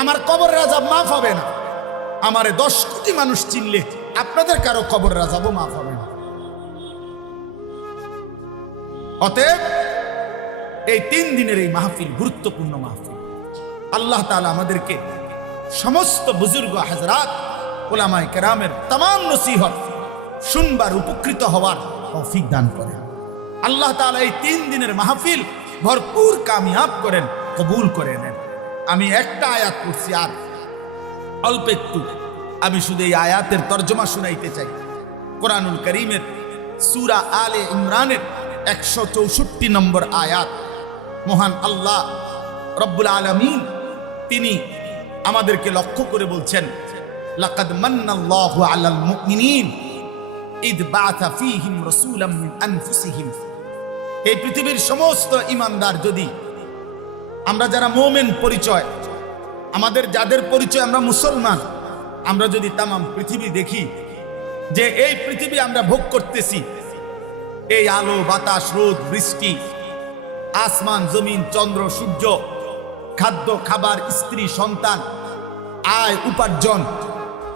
আমার কবরের আযাব মাফ হবে না। আমারে 10 কোটি মানুষ চিনলে আপনাদের কারো কবরের আযাবও মাফ হবে না। অতএব এই 3 দিনের এই মাহফিল গুরুত্বপূর্ণ মাহফিল। আল্লাহ তাআলা আমাদেরকে সমস্ত বুজুর্গ হযরত উলামায়ে কেরামের तमाम নসিহত শুনবার উপকৃত হওয়ার তৌফিক দান করেন। আল্লাহ তাআলা এই 3 দিনের মাহফিল ভরপুর কামিয়াব করেন, কবুল করে নেন। আমি একটা আয়াত পড়ছি, আর অল্প একটু আমি শুধু এই আয়াতের তর্জমা শুনাইতে চাই। কোরআনুল কারীমের সূরা আলে ইমরানের 164 নম্বর আয়াত। মহান আল্লাহ রব্বুল আলামিন তিনি আমাদেরকে লক্ষ্য করে বলছেন, লাকাদ মান্নাল্লাহু আলাল মুমিনিন ইদ বাআসা ফীহিম রাসূলাম মিন আনফুসিহিম। এই পৃথিবীর সমস্ত ঈমানদার, যদি আমরা যারা মুমিন পরিচয়, আমাদের যাদের পরিচয় আমরা মুসলমান, আমরা যদি তামাম পৃথিবী দেখি, যে এই পৃথিবী আমরা ভোগ করতেছি, এই আলো বাতাস রোদ বৃষ্টি, আসমান জমিন চন্দ্র সূর্য, খাদ্য খাবার স্ত্রী সন্তান, আয় উপার্জন,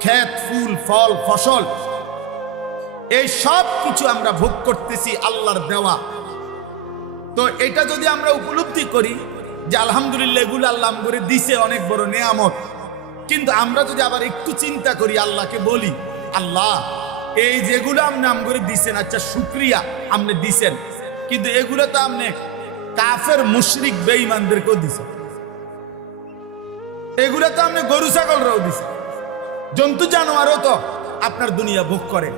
ক্ষেত ফুল ফল ফসল, এই সব কিছু আমরা ভোগ করতেছি আল্লাহর দেওয়া। তো এটা যদি আমরা উপলব্ধি করি যে আলহামদুলিল্লাহ এগুলো আল্লাহ আমাদের দিছে, অনেক বড় নেয়ামত, কিন্তু আমরা যদি আবার একটু চিন্তা করি, আল্লাহকে বলি, আল্লাহ এই যেগুলো আপনি আমাদের দিছেন, আচ্ছা শুকরিয়া আপনি দিছেন, কিন্তু এগুলো তো আপনি কাফের মুশরিক বেঈমানদেরকেও দিছেন, এগুলো তো আপনি গরু ছাগলরাও দিছেন, জন্তু জানোয়ারও তো আপনার দুনিয়া ভোগ করে,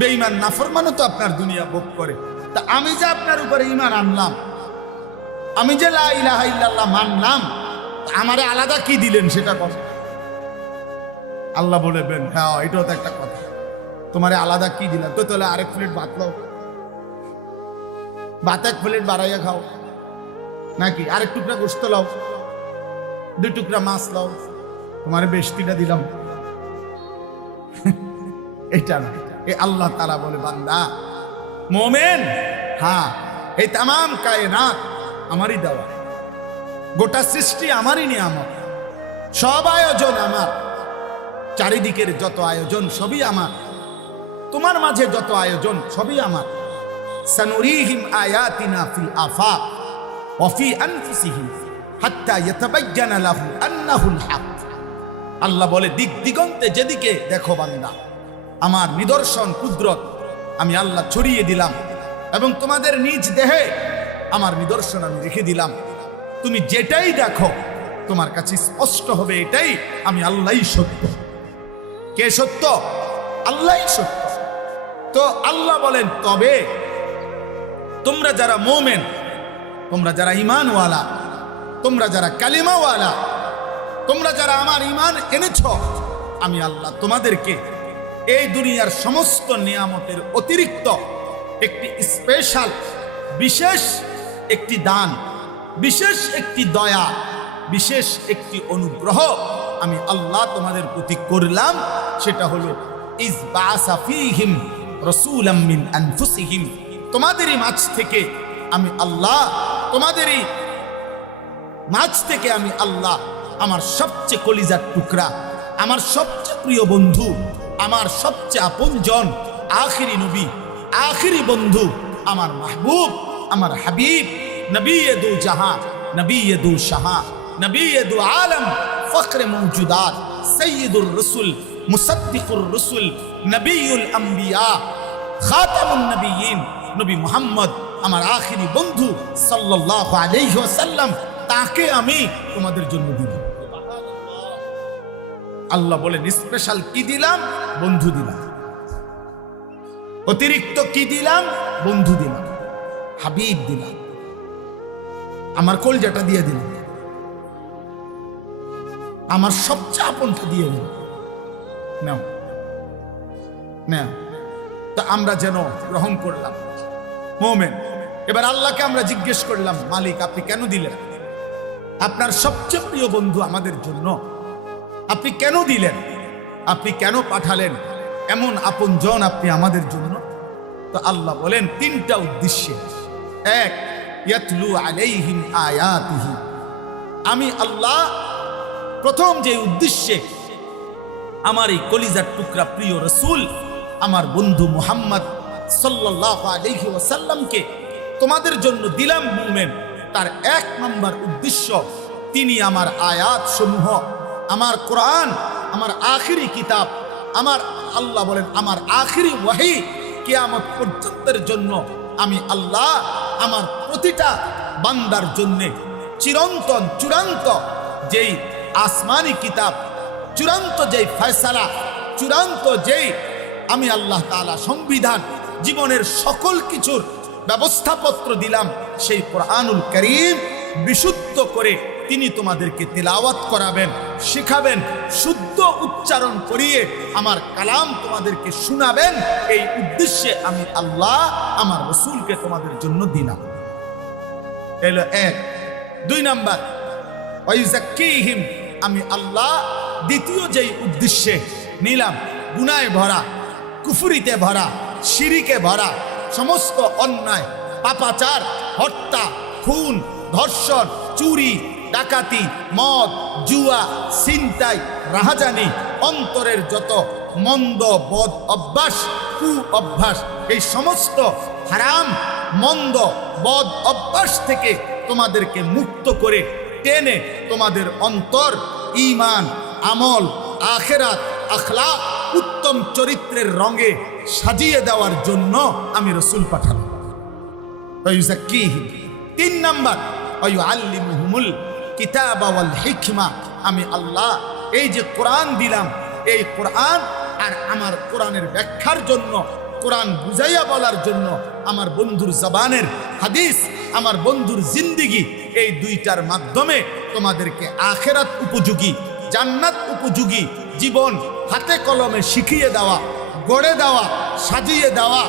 বেঈমান নাফরমানও তো আপনার দুনিয়া ভোগ করে। তা আমি যে আপনার উপরে ঈমান আনলাম, আমি যে লা ইলাহা ইল্লাল্লাহ মানলাম, আমারে আলাদা কি দিলেন সেটা কথা। আল্লাহ বলবেন, হ্যাঁ এটাও তো একটা কথা, তোমারে আলাদা কি দিলাম? তো তাহলে আরেক প্লেট ভাত লাও, ভাত 1 প্লেট বাড়াইয়া খাও, নাকি আরেক টুকরা গোশত লাও, 2 টুকরা মাছ লাও, তোমারে বেশটিটা দিলাম। এটা না, এই আল্লাহ তাআলা বলে, বান্দা মুমিন, হ্যাঁ এই तमाम কায়নাত আমারই দেওয়া, গোটা সৃষ্টি আমারই নিয়ামত, সব আয়োজন আমার, চারিদিকের যত আয়োজন সবই আমার, তোমার মাঝে যত আয়োজন সবই আমার। সানুরিহিম আয়াতিনা ফিল আফাক ওয়া ফি আনফুসিহিম হাত্তা ইয়াতাবায়্যানা লাহু আন্নাহুল হক। আল্লাহ বলে, দিক দিগন্তে যেদিকে দেখো বান্দা, আমার নিদর্শন কুদরত আমি আল্লাহ ছড়িয়ে দিলাম, এবং তোমাদের নিজ দেহে আমার নিদর্শন আমি রেখে দিলাম। তুমি যেটাই দেখো তোমার কাছে স্পষ্ট হবে এটাই আমি আল্লাহই সত্য। কে সত্য? আল্লাহই সত্য। তো আল্লাহ বলেন, তবে তোমরা যারা মুমিন, তোমরা যারা ঈমানওয়ালা, তোমরা যারা কালিমাওয়ালা, তোমরা যারা আমার ঈমান এনেছ, আমি আল্লাহ তোমাদেরকে এই দুনিয়ার সমস্ত নিয়ামতের অতিরিক্ত একটি স্পেশাল বিশেষ একটি দান, বিশেষ একটি দয়া, বিশেষ একটি অনুগ্রহ আমি আল্লাহ তোমাদের প্রতি করলাম। সেটা হলো ইজ বাআসা ফীহিম রাসূলাম মিন আনফুসিহিম। তোমাদেরই মাঝ থেকে আমি আল্লাহ, তোমাদেরই মাঝ থেকে আমি আল্লাহ আমার সবচেয়ে কলিজার টুকরা, আমার সবচেয়ে প্রিয় বন্ধু, আমার সবচেয়ে আপনজন, আখিরি নবী, আখিরি বন্ধু, আমার মাহবুব, আমার হাবিব, নবীয়ে দু জাহান, নবীয়ে দু শাহা, নবীয়ে দু আলম, ফখরে মওজুদাত, সৈয়দুর রসুল, মুসাদ্দিকুর রসুল, নবীউল আম্বিয়া, খাতামুন নবিয়্যিন, নবী মুহাম্মদ আমার আখিরি বন্ধু সাল্লাল্লাহু আলাইহি ওয়াসাল্লাম, তাকে আমি তোমাদের জন্য দিলাম। আল্লাহ বলেন, স্পেশাল কি দিলাম? বন্ধু দিলাম। অতিরিক্ত কি দিলাম? বন্ধু দিলাম, হাবিব দিলাম, আমার কলজাটা দিয়ে দিলাম, আমার সবচেয়ে আপনটা দিয়ে দিলাম। নাও নাও। তা আমরা যেন গ্রহণ করলাম মুমিন। এবার আল্লাহকে আমরা জিজ্ঞেস করলাম, মালিক আপনি কেন দিলেন? আপনার সবচেয়ে প্রিয় বন্ধু আমাদের জন্য আপনি কেন দিলেন? আপনি কেন পাঠালেন এমন আপনজন আপনি আমাদের জন্য? তো আল্লাহ বলেন 3টা উদ্দেশ্যে। 1, ইয়াতলু আলাইহিম আয়াতিহি, আমি আল্লাহ প্রথম যে উদ্দেশ্যে আমার এই কলিজার টুকরা প্রিয় রসুল আমার বন্ধু মুহাম্মদ সাল্লাল্লাহু আলাইহি ওয়াসাল্লামকে তোমাদের জন্য দিলাম মুমিন, তার এক নম্বর উদ্দেশ্য তিনি আমার আয়াত সমূহ, আমার কোরআন, আমার আখিরি কিতাব, আমার আল্লাহ বলেন আমার আখিরি ওয়াহি কিয়ামত পর্যন্তের জন্য আমি আল্লাহ আমার প্রতিটা বান্দার জন্য চিরন্তন চূড়ান্ত যেই আসমানি কিতাব, চূড়ান্ত যেই ফয়সালা, চূড়ান্ত যেই আমি আল্লাহ তাআলা সংবিধান, জীবনের সকল কিছুর ব্যবস্থাপত্র দিলাম, সেই কোরআনুল কারীম বিশুদ্ধ করে তিনি তোমাদেরকে তিলাওয়াত করাবেন, শেখাবেন, শুদ্ধ উচ্চারণ করিয়ে আমার কালাম তোমাদেরকে শোনাবেন। এই উদ্দেশ্যে আমি আল্লাহ আমার রাসূলকে তোমাদের জন্য দিলাম। এলো এক। দুই নাম্বার, ওয়াইযাক্কিহিম, আমি আল্লাহ দ্বিতীয় যেই উদ্দেশ্যে নিলাম, গুনাহে ভরা, কুফরিতে ভরা, শিরিকে ভরা, সমস্ত অন্যায়, পাপাচার, হত্যা, খুন, ধর্ষণ, চুরি, ডাকাতি, মদ, জুয়া, ছিনতাই, রাহাজানি, অন্তরের যত মন্দ বদ অভ্যাস, কু অভ্যাস, এই সমস্ত হারাম মন্দ বদ অভ্যাস থেকে তোমাদেরকে মুক্ত করে টেনে তোমাদের অন্তর ঈমান, আমল, আখিরাত, আখলাক, উত্তম চরিত্রের রঙে সাজিয়ে দেওয়ার জন্য আমি রাসূল পাঠালাম। তিন নাম্বার, ওয়ায়ুআল্লিমুহুমুল কিতাবা ওয়াল হিকমা, আমি আল্লাহ এই যে কোরআন দিলাম, এই কোরআন আর আমার কোরআনের ব্যাখ্যার জন্য, কোরআন বুঝাইয়া বলার জন্য আমার বন্ধুর জবানের হাদিস, আমার বন্ধুর জিন্দিগি, এই দুইটার মাধ্যমে তোমাদেরকে আখিরাত উপযোগী, জান্নাত উপযোগী জীবন হাতে কলমে শিখিয়ে দেওয়া, গড়ে দেওয়া, সাজিয়ে দেওয়া,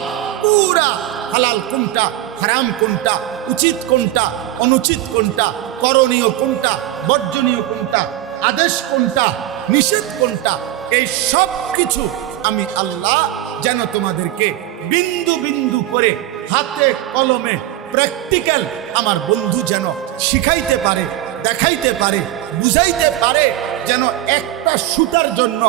পুরা হালাল কোনটা, হারাম কোনটা, উচিত কোনটা, অনুচিত কোনটা, করণীয় কোনটা, বর্জনীয় কোনটা, আদেশ কোনটা, নিষেধ কোনটা, এই সব কিছু আমি আল্লাহ যেন তোমাদেরকে বিন্দু বিন্দু করে হাতে কলমে প্র্যাকটিক্যাল আমার বন্ধু যেন শিখাইতে পারে, দেখাইতে পারে, বুঝাইতে পারে, যেন একটা সুতার জন্য,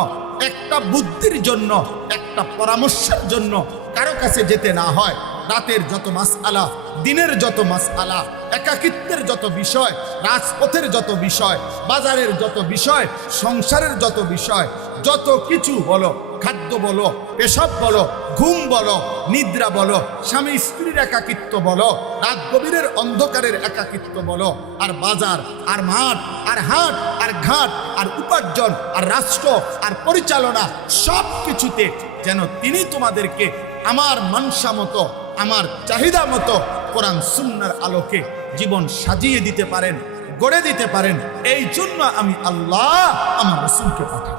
একটা বুদ্ধির জন্য, একটা পরামর্শের জন্য কারো কাছে যেতে না হয়। রাতের যত মাসআলা, দিনের যত মাসআলা, একাকিত্বের যত বিষয়, রাজপথের যত বিষয়, বাজারের যত বিষয়, সংসারের যত বিষয়, যত কিছু বলো, খাদ্য বলো, পেশাব বলো, ঘুম বলো, নিদ্রা বলো, স্বামী স্ত্রীর একাকিত্ব বলো, রাত গভীরের অন্ধকারের একাকিত্ব বলো, আর বাজার, আর মাঠ, আর হাট, আর ঘাট, আর উপার্জন, আর রাষ্ট্র, আর পরিচালনা, সব কিছুতে যেন তিনি তোমাদেরকে আমার মানসা মতো, আমার চাহিদা মতো কোরআন সুন্নাহর আলোকে জীবন সাজিয়ে দিতে পারেন, গড়ে দিতে পারেন। এই জন্য আমি আল্লাহ আমার রাসূলকে পাঠাই।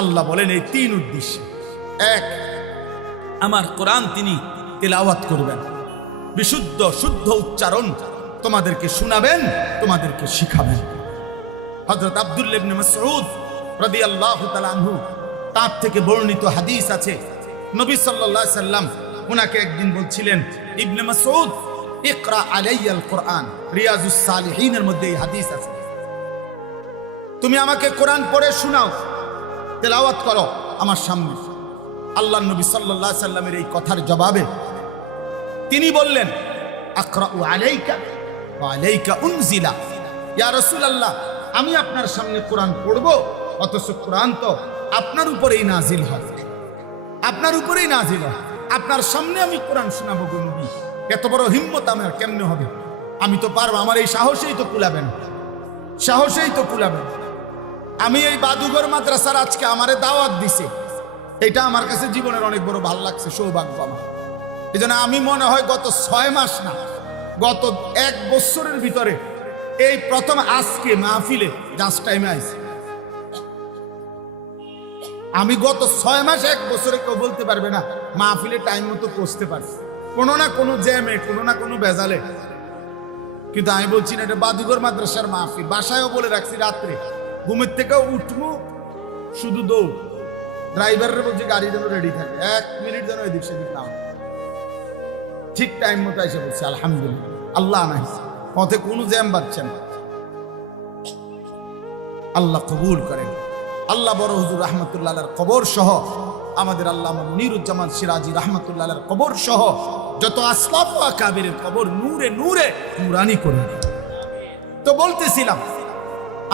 আল্লাহ বলেন এই তিন উদ্দেশ্যে। এক, আমার কোরআন তিনি তিলাওয়াত করবেন, বিশুদ্ধ শুদ্ধ উচ্চারণ তোমাদেরকে শোনাবেন, তোমাদেরকে শিখাবেন। হযরত আব্দুল্লাহ ইবনে মাসউদ রাদিয়াল্লাহু তাআলা আনহু, তার থেকে বর্ণিত হাদিস আছে, নবী সাল্লাল্লাহু আলাইহি সাল্লাম উনাকে একদিন বলছিলেন, ইবনে মাসউদ ইকরা আলাইয়াল কোরআন, রিয়াজুস সালিহিনের মধ্যে এই হাদিস আছে, তুমি আমাকে কোরআন পড়ে শোনাও, তেলাওয়াত করো আমার সামনে। আল্লাহর নবী সাল্লাল্লাহু আলাইহি সাল্লামের এই কথার জবাবে তিনি বললেন, আকরাউ আলাইকা ওয়া আলাইকা উনজিলা, ইয়া রাসূলুল্লাহ, আমি আপনার সামনে কোরআন পড়ব, অথচ কোরআন তো আপনার উপরেই নাজিল হয়, আপনার উপরেই নাজিল হয়, আপনার সামনে আমি কোরআন শোনাবো গো নবী, এত বড় হিম্মত আমার কেমনে হবে? আমি তো পারবো, আমার এই সাহসেই তো কুলাবেন, সাহসেই তো কুলাবেন। আমি এই বাদুঘর মাদ্রাসার আজকে আমারে দাওয়াত দিছে, এটা আমার কাছে জীবনের অনেক বড় ভালো লাগছে, সৌভাগ্য আমার। এই জন্য আমি মনে হয় গত 6 মাস না, গত 1 বছরের ভিতরে এই প্রথম আজকে মাহফিলে জাস্ট টাইমে আইছি। আমি গত 6 মাস 1 বছরে কেউ বলতে পারবে না মাহফিলে টাইম মতো পৌঁছতে পারছি, কোনো না কোনো জ্যামে, কোনো না কোনো বেজালে। কিন্তু আমি বলছি না, এটা বাদুঘর মাদ্রাসার মাহফিল। বাসায়ও বলে রাখছি, রাত্রে ঘুমের থেকে উঠবো শুধু দৌড়, ড্রাইভারের বলছি গাড়ি যেন রেডি থাকে, 1 মিনিট যেন এদিক সেদিক না, ঠিক টাইম মতো এসে বলছি আলহামদুলিল্লাহ। আল্লাহ নাই পথে কোনো জ্যাম বাড়ছে না। আল্লাহ কবুল করেন। আল্লাহ বড় হুজুর রহমতুল্লাহ আলাইহির কবর সহ আমাদের আল্লামা মুনিরুজ্জামান সিরাজি রহমতুল্লাহ আলাইহির কবর সহ যত আসলাফ ও আকাবিরের কবর নূরে নূরে নূরানি করে দেন। তো বলতেছিলাম,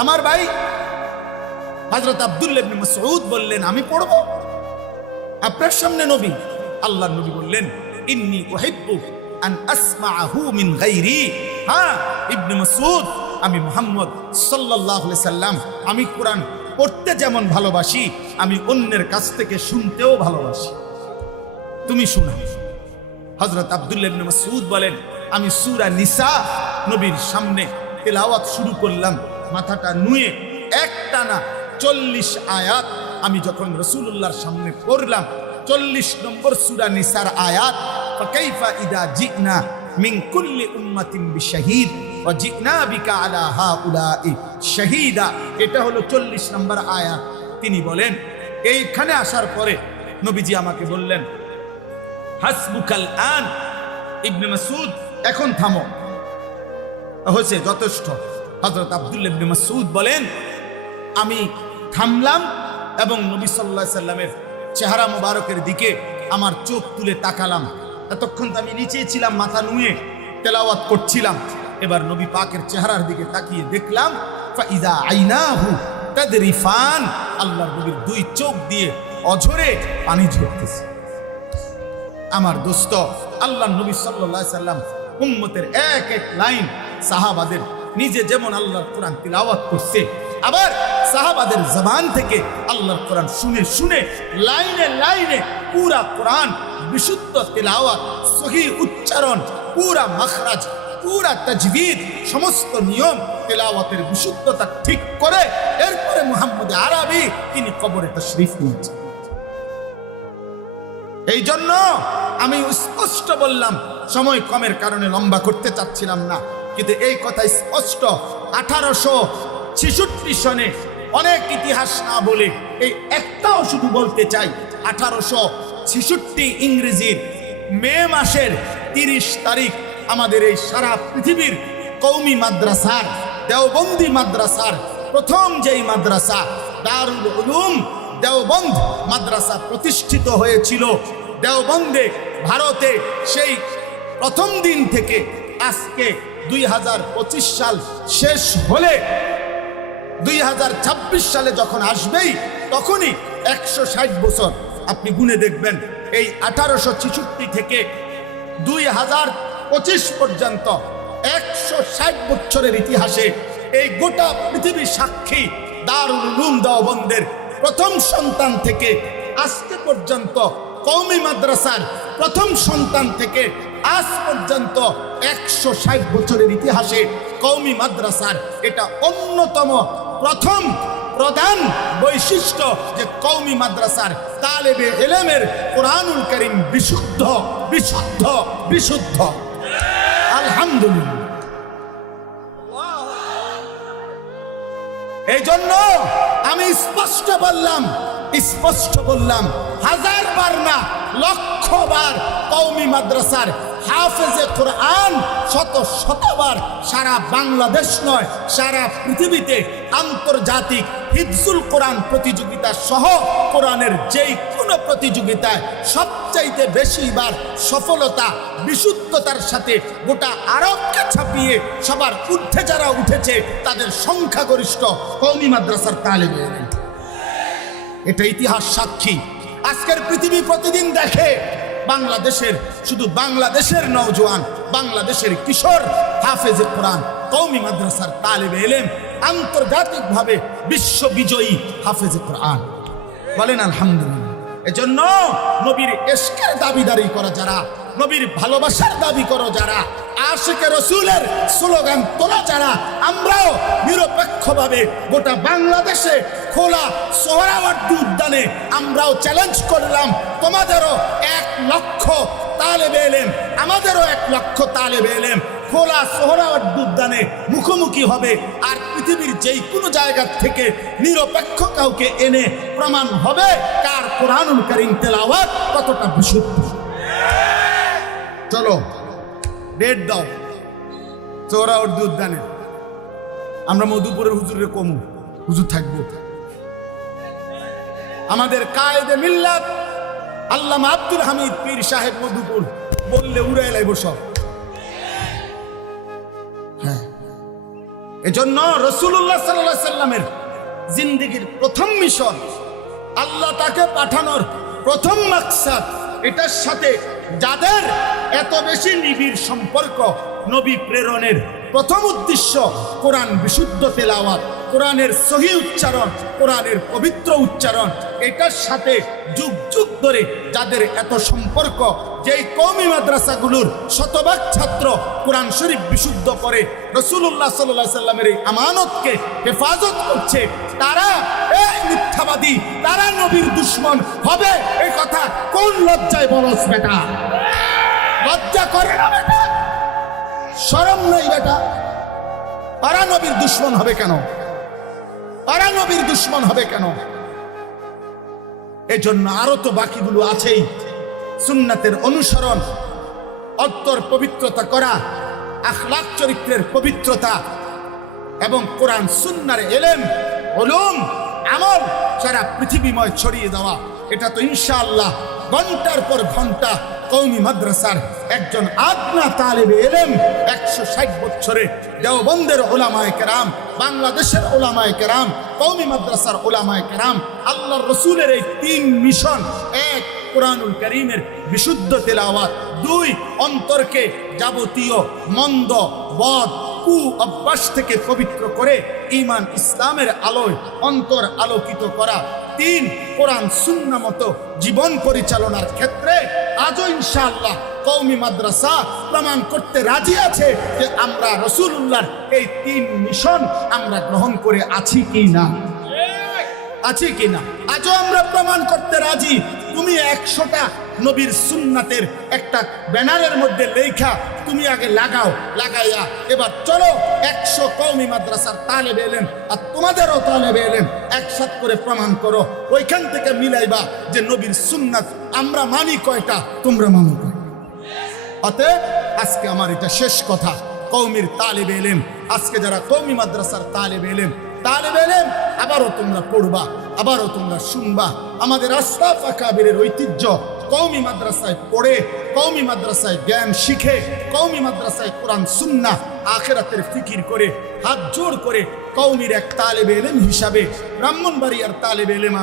আমার ভাই হযরত আব্দুল্লাহ ইবনে মাসউদ বললেন, আমি পড়ব আপনার সামনে নবী। আল্লাহর নবী বললেন, ইন্নী উহিব্বু আন আসমাআহু মিন গায়রি। হ্যাঁ ইবনে মাসউদ, আমি মুহাম্মদ সাল্লাল্লাহু আলাইহি সাল্লাম, আমি কোরআন পড়তে যেমন ভালোবাসি, আমি অন্যের কাছ থেকে শুনতেও ভালোবাসি, তুমি শোনা। হযরত আব্দুল্লাহ ইবনে মাসউদ বলেন, আমি সূরা নিসা নবীর সামনে তেলাওয়াত শুরু করলাম, মাথাটা নুয়ে একটানা 40 আয়াত আমি যখন রাসূলুল্লাহর সামনে পড়লাম, 40 নম্বর সূরা নিসার আয়াত, ফাকাইফা ইদা জিনা মিন কুল্লি উম্মাতিন বিশাহিদ ওয়া জিনা বিকা আলা হাউলাই শাহীদা, এটা হলো 40 নম্বর আয়াত। তিনি বলেন, এইখানে আসার পরে নবীজি আমাকে বললেন, হাসবুকাল আন ইবনে মাসউদ, এখন থামো, হয়েছে যথেষ্ট। হযরত আব্দুল্লাহ ইবনে মাসউদ বলেন, আমি থামলাম এবং নবী সাল্লাল্লাহু আলাইহি সাল্লামের চেহারা মোবারকের দিকে আমার চোখ তুলে তাকালাম। এতক্ষণ তো আমি নিচেই ছিলাম, মাথা নুয়ে তেলাওয়াত করছিলাম। এবার নবী পাকের চেহারার দিকে তাকিয়ে দেখলাম, ফাইদা আইনাহু তাদরিফান, আল্লাহর নবীর দুই চোখ দিয়ে অঝরে পানি ঝরতেছে। আমার দোস্ত, আল্লাহর নবী সাল্লাল্লাহু আলাইহি সাল্লাম উম্মতের এক এক লাইন সাহাবাদের, নিজে যেমন আল্লাহর কোরআন তিলাওয়াত করছে, আবার সাহাবাদের জবান থেকে আল্লাহর কোরআন শুনে শুনে লাইনে লাইনে পুরা কোরআন বিশুদ্ধ তিলাওয়াত, সহিহ উচ্চারণ, পুরা মাখরাজ, পুরা তাজবিদ, সমস্ত নিয়ম তিলাওয়াতের বিশুদ্ধতা ঠিক করে এরপরে মুহাম্মদ আরবি তিনি কবরে তাশরীফ নিয়েছেন। এই জন্য আমি স্পষ্ট বললাম, সময় কমের কারণে লম্বা করতে চাচ্ছিলাম না, কিন্তু এই কথা স্পষ্ট। 1866 সনে অনেক ইতিহাস না বলে এই একটাও শুধু বলতে চাই, 1866 ইংরেজির মে মাসের 30 তারিখ আমাদের এই সারা পৃথিবীর কওমি মাদ্রাসার, দেওবন্দি মাদ্রাসার প্রথম যেই মাদ্রাসা দারুল উলুম দেওবন্দ মাদ্রাসা প্রতিষ্ঠিত হয়েছিল। দেওবন্দে ভারতে সেই প্রথম দিন থেকে আজকে 2025 সাল শেষ হলে 2026 সালে যখন আসবেই তখনই 160 বছর আপনি গুনে দেখবেন। এই 1866 থেকে 2025 পর্যন্ত 160 বছরের ইতিহাসে এই গোটা পৃথিবী সাক্ষী। দারুল উলুম দেওবন্দের প্রথম সন্তান থেকে আজকে পর্যন্ত, কওমি মাদ্রাসার প্রথম সন্তান থেকে আজ পর্যন্ত 160 বছরের ইতিহাসে কওমি মাদ্রাসার এটা অন্যতম প্রথম প্রধান বৈশিষ্ট্য যে কওমি মাদ্রাসার তালেবে ইলমের কোরআনুল কারীম বিশুদ্ধ বিশুদ্ধ বিশুদ্ধ। আলহামদুলিল্লাহ। এই জন্য আমি স্পষ্ট বললাম, হাজারবার না লক্ষবার কওমি মাদ্রাসার হাফেজে কোরআন শতবার সারা বাংলাদেশ নয় সারা পৃথিবীতে আন্তর্জাতিক হিফজুল কোরআন প্রতিযোগিতা সহ কোরআনের যেই কোনো প্রতিযোগিতায় সবচাইতে বেশিবার সফলতা বিশুদ্ধতার সাথে গোটা আরবকে ছাপিয়ে সবার ঊর্ধ্বে যারা উঠেছে তাদের সংখ্যাগরিষ্ঠ কওমি মাদ্রাসার তালেবে ইলম। এটা ইতিহাস সাক্ষী। আজকের পৃথিবী প্রতিদিন দেখে বাংলাদেশের, শুধু বাংলাদেশের নওজোয়ান, বাংলাদেশের কিশোর হাফেজে কোরআন কওমি মাদ্রাসার তালেবে ইলম, আন্তর্জাতিকভাবে বিশ্ববিজয়ী হাফেজে কোরআন। বলেন আলহামদুলিল্লাহ। এজন্য নবীর ইশকের দাবিদারি করা যারা, নবীর ভালোবাসার দাবি করো যারা, আশিকে রসুলের স্লোগান তোলা যারা, আমরাও নিরপেক্ষভাবে গোটা বাংলাদেশে খোলা সোহরাওয়ার্দী উদ্যানে আমরাও চ্যালেঞ্জ করলাম, তোমাদেরও 1 লক্ষ তালেবে ইলম, আমাদেরও 1 লক্ষ তালেবে ইলম খোলা সোহরাওয়ার্দী উদ্যানে মুখোমুখি হবে। আর পৃথিবীর যেই কোনো জায়গা থেকে নিরপেক্ষ কাউকে এনে প্রমাণ হবে কার কোরআনুল কারীম তেলাওয়াত কতটা বিশুদ্ধ। চলো ডেট দাও সোহরাওয়ার্দী উদ্যানে, আমরা মধুপুরের হুজুরের কমু হুজুর থাকবো। আমাদের কায়েদে মিল্লাত আল্লামা আব্দুল হামিদ পীর সাহেব মধুপুর বললে উড়াই লাইব সব। হ্যাঁ, এজন্য রাসূলুল্লাহ সাল্লাল্লাহু আলাইহি সাল্লামের জিন্দেগীর প্রথম মিশন, আল্লাহ তাকে পাঠানোর প্রথম মাকসাদ, এটার সাথে যাদের এত বেশি নিবিড় সম্পর্ক, নবী প্রেরণের প্রথম উদ্দেশ্য কোরআন বিশুদ্ধ তেলাওয়াত, কোরআনের সহি উচ্চারণ, কোরআনের পবিত্র উচ্চারণ, এটার সাথে যুগ যুগ ধরে যাদের এত সম্পর্ক, যেই কওমি মাদ্রাসাগুলোর শতভাগ ছাত্র কোরআন শরীফ বিশুদ্ধ করে রাসূলুল্লাহ সাল্লাল্লাহু আলাইহি সাল্লামের এই আমানতকে হেফাজত করছে, তারা এই মিথ্যাবাদী, তারা নবীর দুশমন হবে। এই কথা কোন লজ্জায় বলছ বেটা? লজ্জা করে না বেটা? শরম নাই বেটা? তারা নবীর দুশমন হবে কেন? তারা নবীর দুশমন হবে কেন? এজন্য আরো তো বাকিগুলো আছেই। সুন্নাতের অনুসরণ, অন্তর পবিত্রতা করা, আখলাক চরিত্রের পবিত্রতা এবং কোরআন সুন্নার ইলম, উলুম, আমল সারা পৃথিবীময় ছড়িয়ে দেওয়া। এটা তো ইনশাআল্লাহ ঘন্টার পর ঘন্টা কওমি মাদ্রাসার একজন আদনা তালেবে ইলম 160 বছরে দেওবন্দের উলামায়ে কেরাম, বাংলাদেশের উলামায়ে কেরাম, কওমি মাদ্রাসার উলামায়ে কেরাম, আল্লাহর রাসূলের এই 3 মিশন, 1 কোরআনুল কারীমের বিশুদ্ধ তেলাওয়াত, 2 অন্তরকে যাবতীয় মন্দ, বদ, কু অভ্যাস থেকে পবিত্র করে ঈমান ইসলামের আলোয় অন্তর আলোকিত করা, 3 কোরআন সুন্নাহ মতো জীবন পরিচালনার ক্ষেত্রে আজও ইনশাআল্লাহ কওমি মাদ্রাসা প্রমাণ করতে রাজি আছে যে আমরা রাসূলুল্লাহর এই 3 মিশন আমরা গ্রহণ করে আছি কি না, আছি কি না। আজও আমরা প্রমাণ করতে রাজি। তুমি 100টা নবীর সুন্নাতের একটা ব্যানারের মধ্যে লেখা তুমি আগে লাগাও, লাগাইয়া এবার চলো 100 কওমি মাদ্রাসার তালেবে ইলম আর তোমাদেরও তালেবে ইলম একসাথে করে প্রমাণ করো। ওইখান থেকে মিলাইবা যে নবীর সুন্নাত আমরা মানি কয়টা, তোমরা মানো কয়টা। অতএব আজকে আমার এটা শেষ কথা, কওমির তালেবে ইলম, আজকে যারা কওমি মাদ্রাসার তালেবে ইলম আবারও তোমরা পড়বা, আবারও তোমরা শুনবা। আমাদের আশরাফ আকাবিরের ঐতিহ্য, কওমি মাদ্রাসায় পড়ে, কওমি মাদ্রাসায় জ্ঞান শিখে, কওমি মাদ্রাসায় কোরআন সুন্নাহ আখিরাতের ফিকির করে, হাত জোড় করে কওমির এক তালেবে ইলম হিসাবে ব্রাহ্মণবাড়িয়ার তালেবে ইলম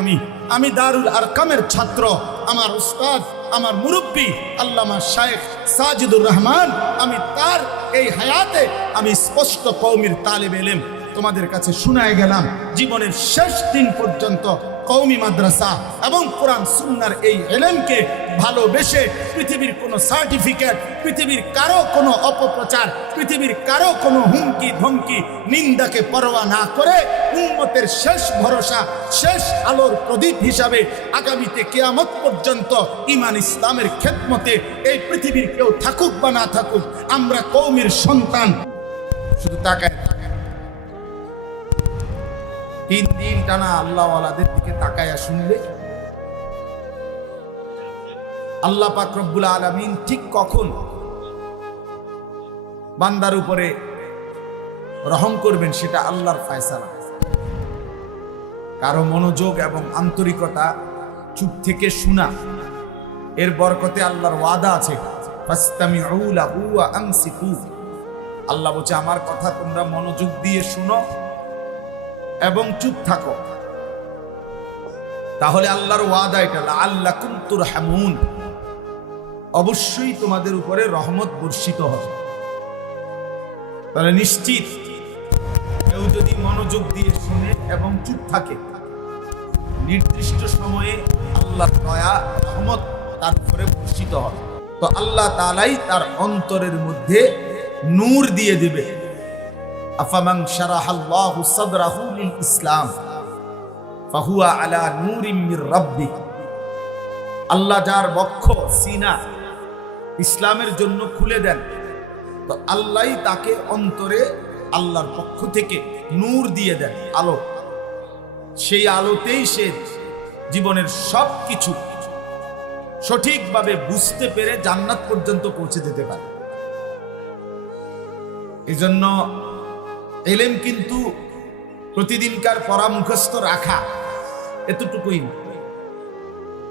আমি দারুল আরকামের ছাত্র, আমার উস্তাদ, আমার মুরব্বী আল্লামা শায়েখ সাজিদুর রহমান, আমি তার এই হায়াতে আমি স্পষ্ট কওমির তালেবে ইলম তোমাদের কাছে শোনায় গেলাম। জীবনের শেষ দিন পর্যন্ত কওমি মাদ্রাসা এবং কোরআন সুন্নাহর এই ইলমকে ভালোবেসে পৃথিবীর কোনো সার্টিফিকেট, পৃথিবীর কারো কোনো অপপ্রচার, পৃথিবীর কারো কোনো হুমকি ধমকি নিন্দাকে পরোয়া না করে উম্মতের শেষ ভরসা, শেষ আলোর প্রদীপ হিসাবে আগামীতে কিয়ামত পর্যন্ত ঈমান ইসলামের খেদমতে এই পৃথিবীর কেউ থাকুক বা না থাকুক, আমরা কওমির সন্তান। শুধু তাকায় 3 দিন টানা আল্লাহওয়ালাদের দিকে তাকায়া শুনলে আল্লাহ পাক রব্বুল আলামিন ঠিক কখন বান্দার উপরে রহম করবেন সেটা আল্লাহর ফয়সালা। কারো মনোযোগ এবং আন্তরিকতা, চুপ থেকে শোনা, এর বরকতে আল্লাহর ওয়াদা আছে, ফাসতামিউ লাহু ওয়া আনসিতু। আল্লাহ বলছে আমার কথা তোমরা মনোযোগ দিয়ে শুনো এবং চুপ থাকো, তাহলে আল্লাহর ওয়াদা এটা, লাআল্লাকুম তুরহামুন, অবশ্যই তোমাদের উপরে রহমত বর্ষিত হবে। তাহলে নিশ্চিত কেউ যদি মনোযোগ দিয়ে শুনে এবং চুপ থাকে, নির্দিষ্ট সময়ে আল্লাহর দয়া রহমত তার উপরে বর্ষিত হবে। তো আল্লাহ তাআলাই তার অন্তরের মধ্যে নূর দিয়ে দিবে। আফামান শারাহাল্লাহু সাদরাহু লিল ইসলাম ফাহুয়া আলা নূরিম মির রাব্বিহ। আল্লাহ যার বক্ষ, সিনা ইসলামের জন্য খুলে দেন, তো আল্লাহই তাকে অন্তরে আল্লাহর পক্ষ থেকে নূর দিয়ে দেন, আলো। সেই আলোতেই সে জীবনের সব কিছু সঠিকভাবে বুঝতে পেরে জান্নাত পর্যন্ত পৌঁছে যেতে পারে। এই জন্য ইলম কিন্তু প্রতিদিনকার পড়া মুখস্থ রাখা এতটুকুই না।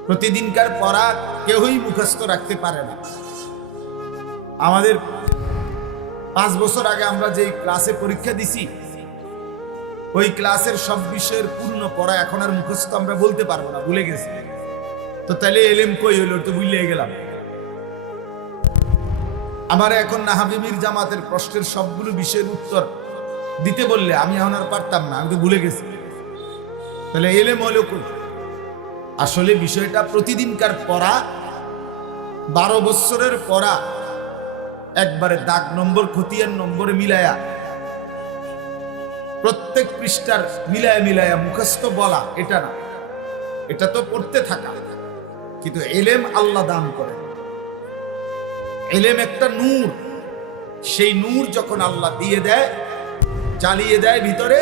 প্রতিদিনকার পড়া কেউই মুখস্থ রাখতে পারে না। আমাদের 5 বছর আগে আমরা যে ক্লাসে পরীক্ষা দিছি, ওই ক্লাসের সব বিষয়ের পূর্ণ পড়া এখন আর মুখস্থ আমরা বলতে পারবো না, ভুলে গেছি। তো তাহলে এলেম কই হইল, তো ভুলে গেলাম। আমার এখন নাহাবিবির জামাতের প্রশ্নের সবগুলো বিষয়ের উত্তর দিতে বললে আমি এখন আর পারতাম না, আমি তো ভুলে গেছি। তাহলে এলেম হইল কই? আসলে বিষয়টা প্রতিদিনকার পড়া, 12 বছরের পড়া একবারে দাগ নম্বর খতিয়ান নম্বরে মিলায়া প্রত্যেক পৃষ্ঠার মিলায়া মুখস্থ বলা, এটা না। এটা তো পড়তে থাকা। কিন্তু এলেম আল্লাহ দান করে। এলেম একটা নূর। সেই নূর যখন আল্লাহ দিয়ে দেয়, জ্বালিয়ে দেয় ভিতরে,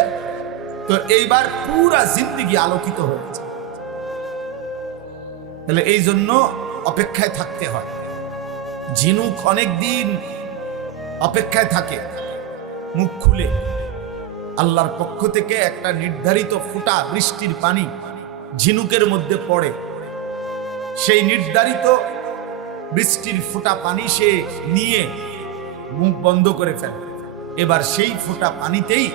তো এইবার পুরা জিন্দেগি আলোকিত হয়ে যায়। তাহলে এই জন্য অপেক্ষায় থাকতে হয়। ঝিনুক অনেক দিন অপেক্ষায় থাকে, মুখ খুলে আল্লাহর পক্ষ থেকে একটা নির্ধারিত ফোঁটা বৃষ্টির পানি ঝিনুকের মধ্যে পড়ে। সেই নির্ধারিত বৃষ্টির ফোঁটা পানি সে নিয়ে মুখ বন্ধ করে ফেলে। এবার সেই ফোঁটা পানিতেই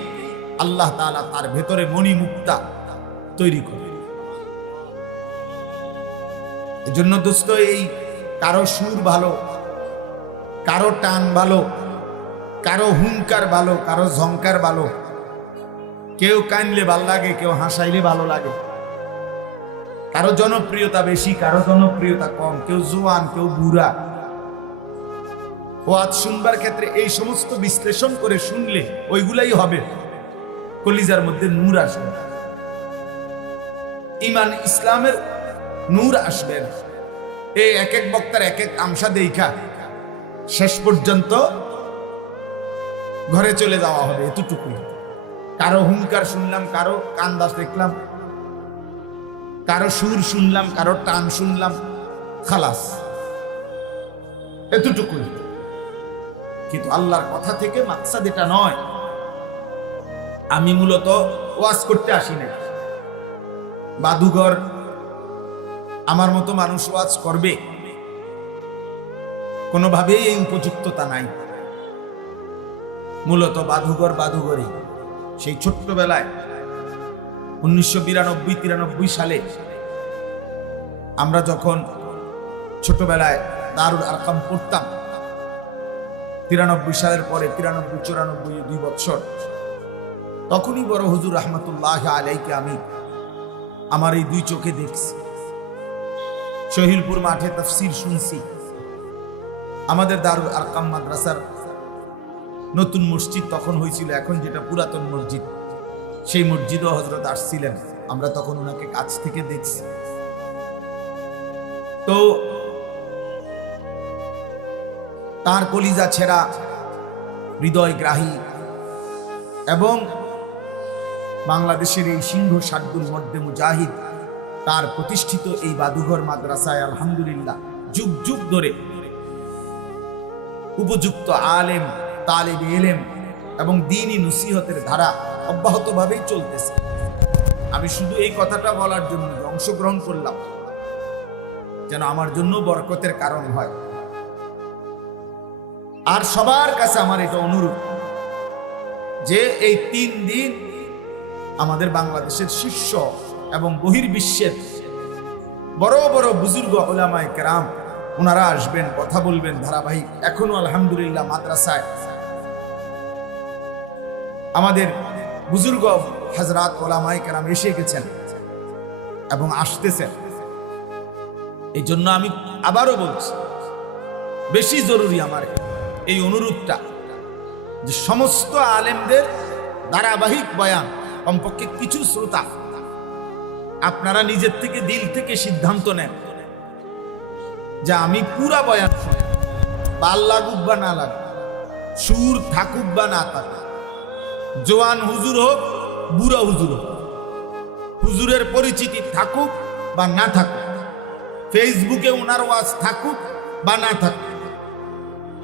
আল্লাহ তাআলা তার ভেতরে মণিমুক্তা তৈরি করে। এজন্য দোস্ত, এই কারো সুর ভালো, কারো টান ভালো, কারো হুঙ্কার ভালো, কারো ঝংকার ভালো। কেউ কানলে ভালো লাগে, কেউ হাসাইলে ভালো লাগে। কারো জনপ্রিয়তা বেশি, কারো জনপ্রিয়তা কম, কেউ জোয়ান, কেউ বুড়া। ওয়াজ শুনবার ক্ষেত্রে এই সমস্ত বিশ্লেষণ করে শুনলে ওইগুলাই হবে, কলিজার মধ্যে নূর আসবে, ঈমান ইসলামের নূর আসবে। এই এক এক বক্তার এক এক আমসা দেখা শেষ পর্যন্ত ঘরে চলে যাওয়া হবে, এতটুকুই। কারো হুঙ্কার শুনলাম, কারো কান্দাস দেখলাম, কারো সুর শুনলাম, কারো টান শুনলাম, খালাস, এতটুকুই। কিন্তু আল্লাহর কথা থেকে মাকসাদ এটা নয়। আমি মূলত ওয়াজ করতে আসি না। বাদুঘর আমার মতো মানুষ ওয়াজ করবে, কোনোভাবেই এই উপযুক্ততা নাই। মূলত বাদুঘরই। সেই ছোট্টবেলায় 1992-93 সালে আমরা যখন ছোটবেলায় দারুল আরকাম পড়তাম, 93 সালের পরে 93-94 2 বছর, তখনই বড় হুজুর রহমতুল্লাহ আলাইকে আমি আমার এই 2 চোখে দেখছি। শহীদপুর মাঠে তাফসীর শুনছি। আমাদের দারুল আরকাম মাদ্রাসার নতুন মসজিদ তখন হয়েছিল, এখন যেটা পুরাতন মসজিদ, সেই মসজিদও হযরত আসছিলেন। আমরা তখন ওনাকে কাছ থেকে দেখছি। তো তার কলিজা ছেঁড়া, হৃদয়গ্রাহী এবং বাংলাদেশের এই সিংহ শার্দুল মধ্যে মুজাহিদ, তার প্রতিষ্ঠিত এই বাদুঘর মাদ্রাসায় আলহামদুলিল্লাহ যুগ যুগ ধরে উপযুক্ত আলেম, তালিব ইলম এবং দ্বীনি নসিহতের ধারা অব্যাহতভাবেই চলতেছে। আমি শুধু এই কথাটা বলার জন্য অংশগ্রহণ করলাম, যেন আমার জন্য বরকতের কারণ হয়। আর সবার কাছে আমার এটা অনুরোধ যে এই 3 দিন আমাদের বাংলাদেশের শীর্ষ এবং বহির্বিশ্বের বড় বড় বুজুর্গ উলামায়ে কেরাম ওনারা আসবেন, কথা বলবেন ধারাবাহিক। এখনো আলহামদুলিল্লাহ মাদ্রাসায় আমাদের বুজুর্গ হযরত উলামায়ে কেরাম এসে গেছেন এবং আসতেছেন। এই জন্য আমি আবারও বলছি, বেশি জরুরি আমার এই অনুরোধটা যে সমস্ত আলেমদের ধারাবাহিক বয়ান, কমপক্ষে কিছু শ্রোতা আপনারা নিজের থেকে দিল থেকে সিদ্ধান্ত নেন যে আমি পুরা বয়ান শুনি, ভাল লাগুক বা না লাগুক, সুর থাকুক বা না থাকুক, জোয়ান হুজুর হোক, বুড়া হুজুর হোক, হুজুরের পরিচিতি থাকুক বা না থাকুক, ফেসবুকে ওনার ওয়াজ থাকুক বা না থাকুক,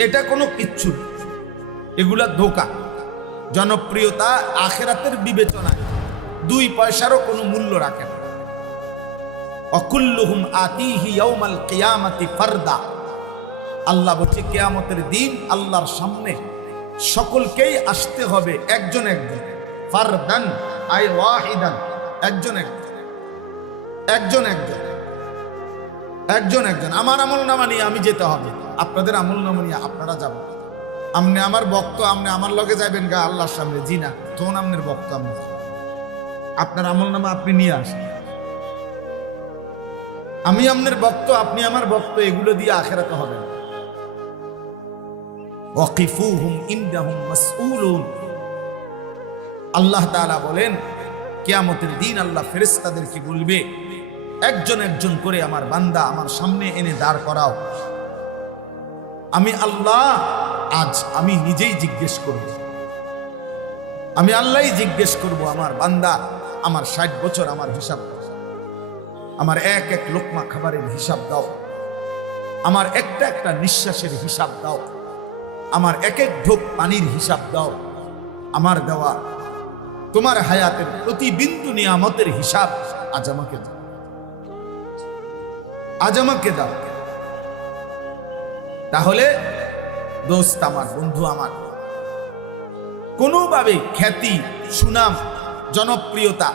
এটা কোনো কিচ্ছু, এগুলা ধোঁকা। জনপ্রিয়তা আখিরাতের বিবেচনায় 2 পয়সারও কোনো মূল্য রাখে না। অকুল্লুহুম আতিহি ইয়াউমাল কিয়ামাতি ফারদা। আল্লাহ বলছে কিয়ামতের দিন আল্লাহর সামনে সকলকেই আসতে হবে একজন একজন, ফারদান আই ওয়াহিদান, একজন একজন, একজন একজন, একজন একজন। আমার আমলনামা নিয়ে আমি যেতে হবে, আপনাদের আমলনামা নিয়ে আপনারা যাবেন। আমনে আমার বক্ত, আমনে আমার লগে যাবেন গা আল্লাহর সামনে, জি না, তখন আমনের বক্ত আমি, আপনার আমলনামা আপনি নিয়ে আসেন। আমি আমনের বক্ত, আপনি আমার বক্ত, এগুলো দিয়ে আখিরাতে হবে না। ওয়াকিফুহুম ইন্নাহুম মাসউলুন। আল্লাহ তাআলা বলেন কিয়ামতের দিন আল্লাহ ফেরেশতাদেরকে বলবে, একজন একজন করে আমার বান্দা আমার সামনে এনে দাঁড় করাও। আমি আল্লাহ আজ আমি নিজেই জিজ্ঞেস করব, আমি আল্লাহই জিজ্ঞেস করব, আমার বান্দা আমার 60 বছর আমার হিসাব দাও, আমার এক এক লোকমা খাবারের হিসাব দাও, আমার একটা একটা নিঃশ্বাসের হিসাব দাও, আমার এক এক ঢোক পানির হিসাব দাও, আমার দেওয়া তোমার হায়াতের প্রতি বিন্দু নিয়ামতের হিসাব আজ আমাকে দাও, আজ আমাকে দাও। তাহলে দোস্ত আমার, বন্ধু আমার, কোনোভাবে খ্যাতি, সুনাম, জনপ্রিয়তা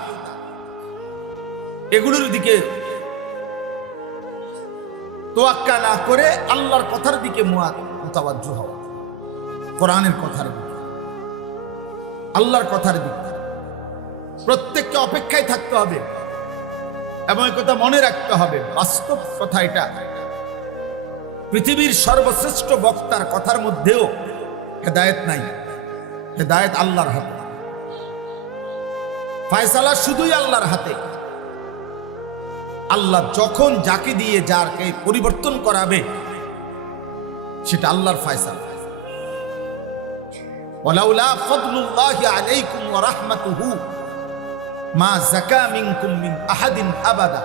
এগুলোর দিকে তোয়াক্কা না করে আল্লাহর কথার দিকে মুতাওয়াজ্জু হওয়া, কোরআনের কথার দিকে, আল্লাহর কথার দিকে প্রত্যেককে অপেক্ষায় থাকতে হবে। এবং এই কথা মনে রাখতে হবে, বাস্তব কথা এটা, পৃথিবীর সর্বশ্রেষ্ঠ বক্তার কথার মধ্যেও হেদায়েত নাই। হেদায়েত আল্লাহর হাতে, ফয়সালা শুধুই আল্লাহর হাতে। আল্লাহ যখন যাকে দিয়ে যারকে পরিবর্তন করাবে সেটা আল্লাহর ফয়সালা। ওয়ালাউলা ফাদলুল্লাহি আলাইকুম ওয়া রাহমাতুহু মা যাকা মিনকুম মিন আহাদিন আবাদা।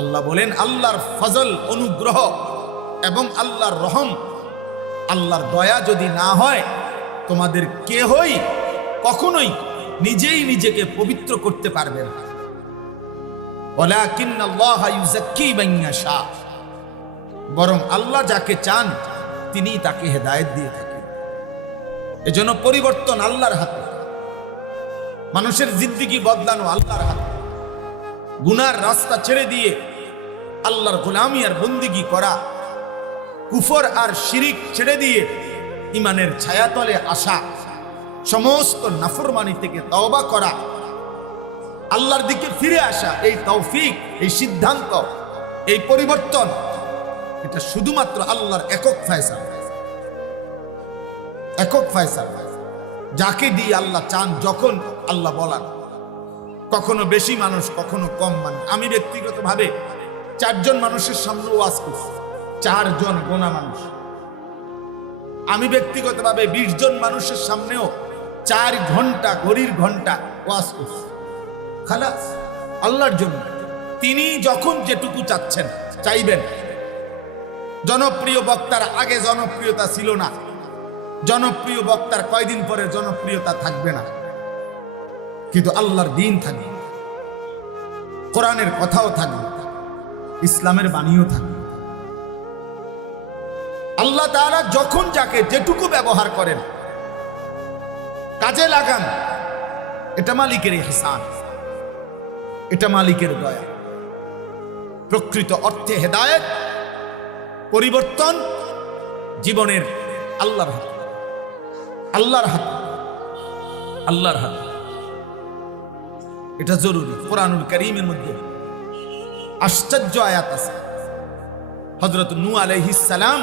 আল্লাহ বলেন আল্লাহর ফজল, অনুগ্রহ এবং আল্লাহর রহম, আল্লাহর দয়া যদি না হয় তোমাদের কেহই কখনোই নিজেই নিজেকে পবিত্র করতে পারবে না। ওয়ালাকিন্নাল্লাহা ইউযাক্কি মান ইয়াশা। বরং আল্লাহ যাকে চান তিনি তাকে হেদায়েত দিয়ে থাকেন। এজন্য পরিবর্তন আল্লাহর হাতে, মানুষের জিন্দেগি বদলানো আল্লাহর হাতে। গুনার রাস্তা ছেড়ে দিয়ে আল্লাহর গোলামি আর বন্দিগি করা, কুফর আর শিরিক ছেড়ে দিয়ে ইমানের ছায়াতলে আসা, সমস্ত নাফরমানি থেকে তওবা করা, আল্লাহর দিকে ফিরে আসা, এই তৌফিক, এই সিদ্ধান্ত, এই পরিবর্তন, এটা শুধুমাত্র আল্লাহর একক ফয়সালা, একক ফয়সালা। যাকে দিয়ে আল্লাহ চান, যখন আল্লাহ বলান, কখনো বেশি মানুষ, কখনো কম মানুষ। আমি ব্যক্তিগতভাবে 4 জন মানুষের সামনে ওয়াজ করছি, 4 জন গোনা মানুষ। আমি ব্যক্তিগতভাবে 20 জন মানুষের সামনেও 4 ঘন্টা, ঘড়ির ঘন্টা ওয়াজ করছি, খালাস, আল্লাহর জন্য। তিনি যখন যেটুকু চাচ্ছেন, চাইবেন। জনপ্রিয় বক্তার আগে জনপ্রিয়তা ছিল না, জনপ্রিয় বক্তার কয়দিন পরে জনপ্রিয়তা থাকবে না, কিন্তু আল্লাহর দ্বীন থাকবে, কোরআনের কথাও থাকবে, ইসলামের বাণীও থাকবে। আল্লাহ তাআলা যখন যাকে যেটুকু ব্যবহার করেন, কাজে লাগান, এটা মালিকের ইহসান, এটা মালিকের দয়া। প্রকৃত অর্থে হেদায়েত, পরিবর্তন জীবনের আল্লাহর হাতে, আল্লাহর হাতে, আল্লাহর হাতে। এটা জরুরি। কোরআনুল কারীমের মধ্যে আশ্চর্য আয়াত আছে। হযরত নূহ আলাইহিস সালাম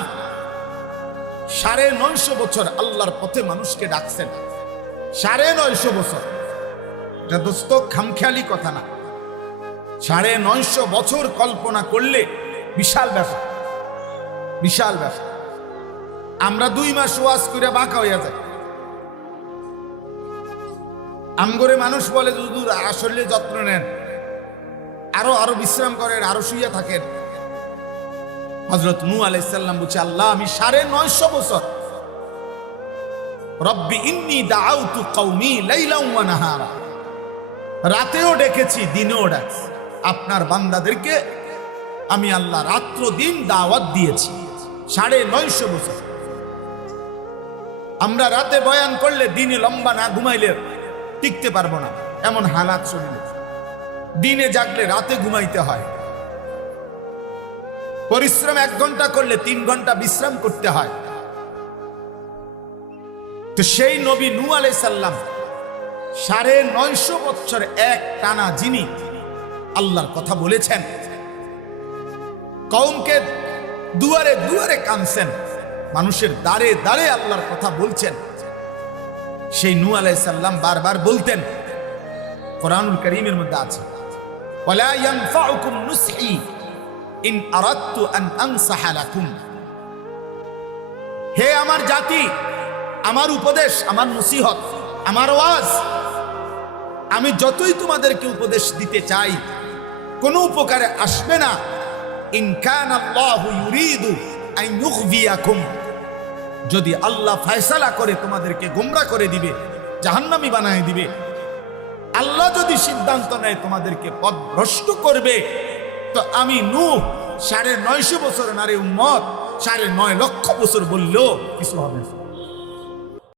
950 বছর আল্লাহর পথে মানুষকে ডাকছেন। 950 বছর, এটা দোস্ত খামখেয়ালি কথা না। 950 বছর কল্পনা করলে বিশাল ব্যাপার, বিশাল ব্যাপার। আমরা 2 মাস ওয়াজ করে বাঁকা হইয়া যায়। আমগরে মানুষ বলে হুজুর আসলে যত্ন নেন, আরো বিশ্রাম করেন, আরো শুইয়া থাকেন। হযরত নূহ আলাইহিস সালাম বলছে, আল্লাহ আমি 950 বছর, রব্বি ইন্নী দাআউতু কওমি লাইলান ওয়া নাহারা, রাতেও ডেকেছি, দিনেও ডাকছি। আপনার বান্দাদেরকে আমি আল্লাহ রাত্র দিন দাওয়াত দিয়েছি 950 বছর। আমরা রাতে বয়ান করলে দিনে লম্বা না ঘুমাইলে টিকতে পারবো না, এমন হালাত শরীরে। দিনে জাগলে রাতে ঘুমাইতে হয়। পরিশ্রম 1 ঘন্টা করলে 3 ঘন্টা বিশ্রাম করতে হয়। তো সেই নবী নূহ আলাইহিস সালাম 950 বছর এক টানা যিনি আল্লাহর কথা বলেছেন, কওমকে দুয়ারে দুয়ারে কানছেন, মানুষের দ্বারে দ্বারে আল্লাহর কথা বলছেন, সেই নূহ আলাইহিস সালাম বারবার বলতেন, কোরআনুল কারীমের মধ্যে আছে, ওয়ালা ইয়ানফাউকুম নুসহি ইন আরাদতু আন আনসাহা লাকুম। হে আমার জাতি, আমার উপদেশ, আমার নসিহত, আমার ওয়াজ, আমি যতই তোমাদেরকে উপদেশ দিতে চাই কোনো উপকারে আসবে না। ইন কানা আল্লাহু ইউরিদু আন ইউগবিয়াকুম, যদি আল্লাহ ফয়সালা করে তোমাদেরকে গোমরা করে দিবে, জাহান্নামী বানায় দিবে, আল্লাহ যদি সিদ্ধান্ত নেয় তোমাদেরকে পথভ্রষ্ট করবে, তো আমি নূহ 950 বছর নারী উম্মত 9.5 লক্ষ বছর বললেও কিছু হবে না।